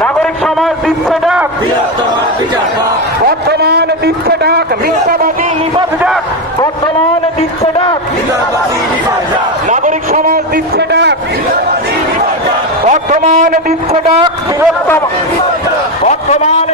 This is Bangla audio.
নাগরিক সমাজ দিচ্ছে ডাক, বর্তমান দিচ্ছে ডাক, মিথ্যাবাদী নিপাত যাক, বর্তমান দিচ্ছে ডাক, নাগরিক সমাজ দিচ্ছে ডাক, বর্তমান দিচ্ছে ডাক, বর্তমান